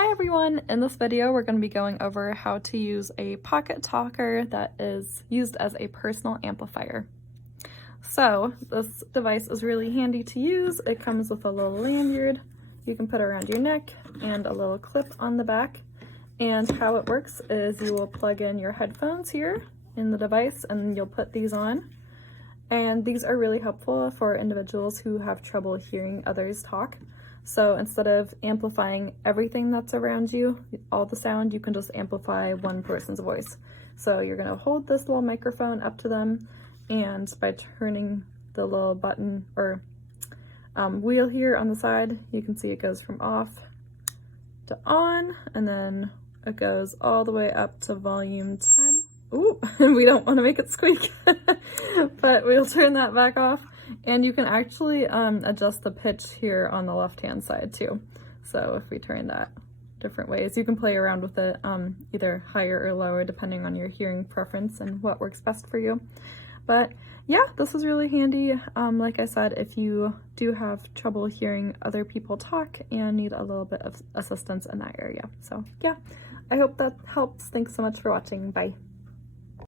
Hi everyone! In this video we're going to be going over how to use a pocket talker that is used as a personal amplifier. So this device is really handy to use. It comes with a little lanyard you can put around your neck and a little clip on the back. And how it works is you will plug in your headphones here in the device and you'll put these on. And these are really helpful for individuals who have trouble hearing others talk. So instead of amplifying everything that's around you, all the sound, you can just amplify one person's voice. So you're going to hold this little microphone up to them, and by turning the little button or wheel here on the side, you can see it goes from off to on, and then it goes all the way up to volume 10. Ooh, we don't want to make it squeak, but we'll turn that back off. And you can actually adjust the pitch here on the left-hand side too. So if we turn that different ways, you can play around with it either higher or lower depending on your hearing preference and what works best for you. But yeah, this is really handy. Like I said, if you do have trouble hearing other people talk and need a little bit of assistance in that area. So yeah, I hope that helps. Thanks so much for watching. Bye.